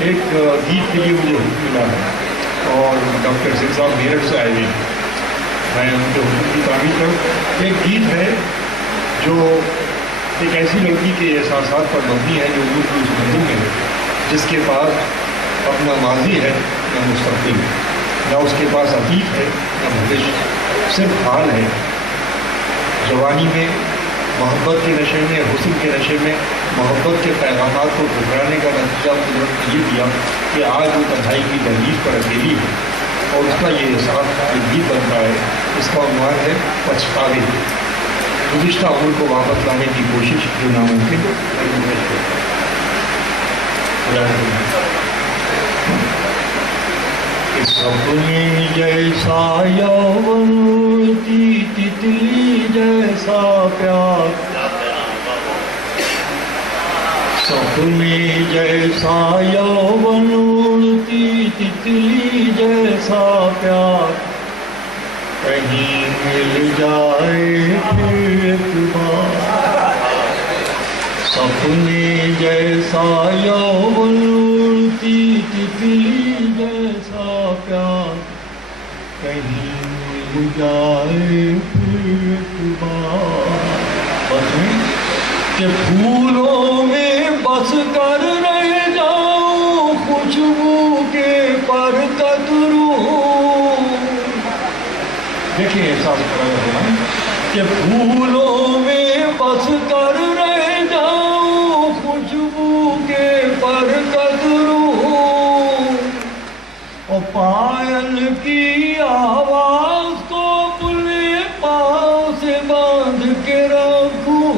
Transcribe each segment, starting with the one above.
ایک گیت کے لیے مجھے حکم ملا ہے اور ڈاکٹر سنگھ صاحب میرٹھ سے آئے ہوئے ہیں، میں ان کے حکم کی تعمیر کروں۔ ایک گیت ہے جو ایک ایسی لڑکی کے احساسات پر مبنی ہے جو اس منزل میں ہے، جس کے پاس اپنا ماضی ہے نہ مستقبل، نہ اس کے پاس عتیق ہے نہ بھوشیہ، صرف حال ہے۔ جوانی میں محبت کے نشے میں، حسن کے نشے میں محبت کے پیغامات کو ٹھکرانے کا نتیجہ قدرت نے یہ دیا کہ آج وہ تنہائی کی دہلیز پر اکیلی ہے، اور اس کا یہ احساس ایک گیت بنتا ہے۔ اس کا عنوان ہے پچھتاوے، گزشتہ عمر کو واپس لانے کی کوشش جو ناممکن سپنے جیسا یوون اڑتی تتلی جیسا پیار، سپنے جیسا یوون اڑتی تتلی جیسا پیار، کہیں مل جائے پھر ایک بار، سپنے جیسا یوون اڑتی تتلی جیسا پیار، کہیں مل جائے پھر ایک بار، کہ پھولوں میں بس کر رہ جاؤں خوشبو کے پر قطروں، دیکھیں احساس کرا ہونا کہ پھولوں میں بس کر رہ جاؤں خوشبو کے پر قطروں، اور پائل کی آواز کو اپنے پاؤں سے باندھ کے رکھوں،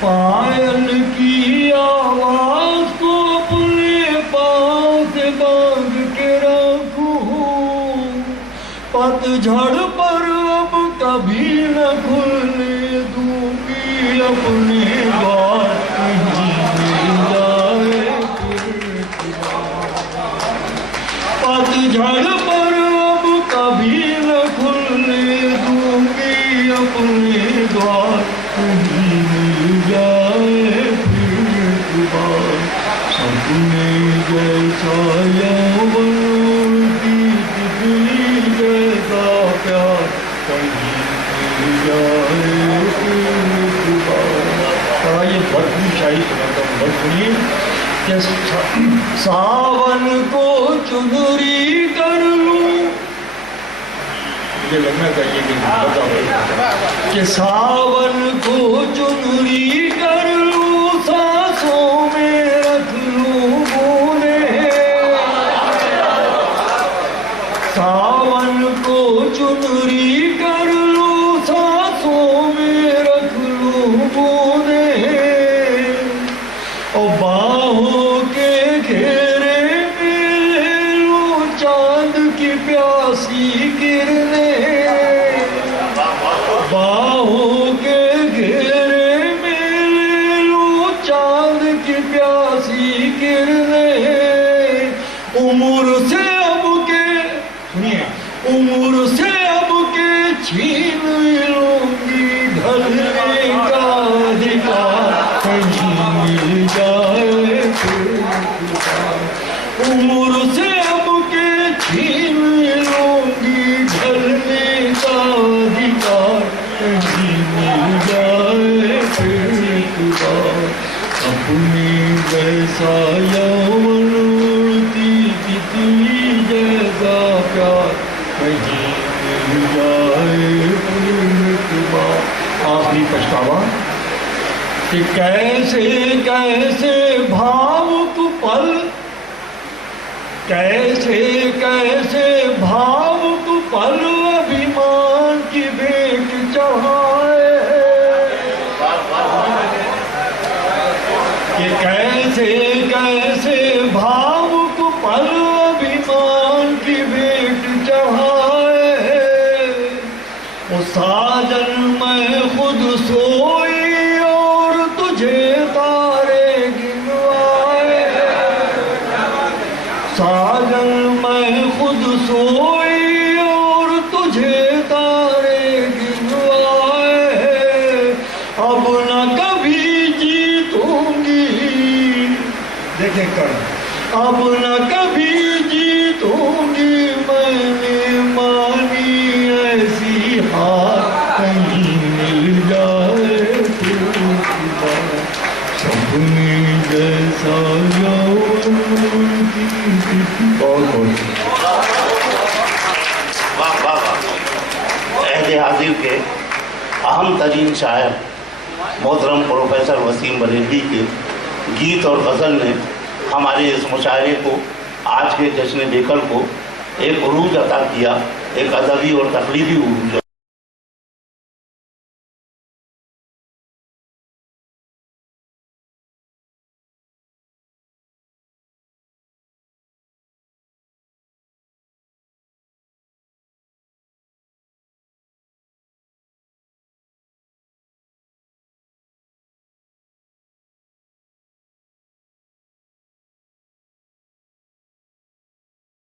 پائل کی آواز کو اپنے پاؤں سے باندھ کے رکھوں، پتجھڑ پر اب کبھی نہ کھلنے دوں گی اپنے بار، کہیں مل جائے پتجھڑ پر اب کبھی نہ کھلنے دوں گی اپنے دوار، کہیں مل جائے پھر ایک بار، سپنے جیسا یوون اڑتی تتلی جیسا پیار، کہیں مل جائے پھر ایک بار۔ یہ بھرپور شاعری سناتا ہوں، بہت سنیے کہ ساون کو چنری کر لوں، مجھے لگنا چاہیے کہ بتا کہ ساون کو چنری کر لوں، سانسوں میں رکھ لوں بوندیں، ساون کو چنری کر لوں، سانسوں میں رکھ لوں بوندیں، اور باہوں کے گھیرے میں لے لوں چاند کی پیاسی کرنیں، باہوں کے گھیرے میں لے لوں چاند کی پیاسی کرنیں، عمر سے اب کے سنیے عمر سے اب کے چھین لوں گی ڈھلنے کا ادھیکار، کہیں مل جائے پھر ایک بار، عمر سے اب کے چھین لوں گی ڈھلنے کا ادھیکار، کہیں مل جائے پھر ایک بار، اپنے جیسا یوون اڑتی تتلی جیسا پیار، کہیں مل جائے پھر ایک بار۔ آخری پچھتاوا، کہ کیسے کیسے بھاوک پل، کیسے کیسے بھاوک پل ابھیمان کی بھیٹ چڑھائے، کہ کیسے کیسے بھاوک پل ابھیمان کی بھیٹ چڑھائے، او ساجن میں خود سوئی اور تجھے تارے گنوائے، ساجن میں خود سوئی دیکھیں کرم. اب نہ کبھی جیتوں گی میں نے مانی ایسی ہار کہیں مل جائے تو سپنے جیسا یار کی. بہت بہت واہ واہ واہ. عہد حاضر کے اہم ترین شاعر محترم پروفیسر وسیم بریلوی کے گیت اور غزل نے ہمارے اس مشاعرے کو، آج کے جشن بیکر کو ایک عروج عطا کیا، ایک ادبی اور تخلیقی عروج.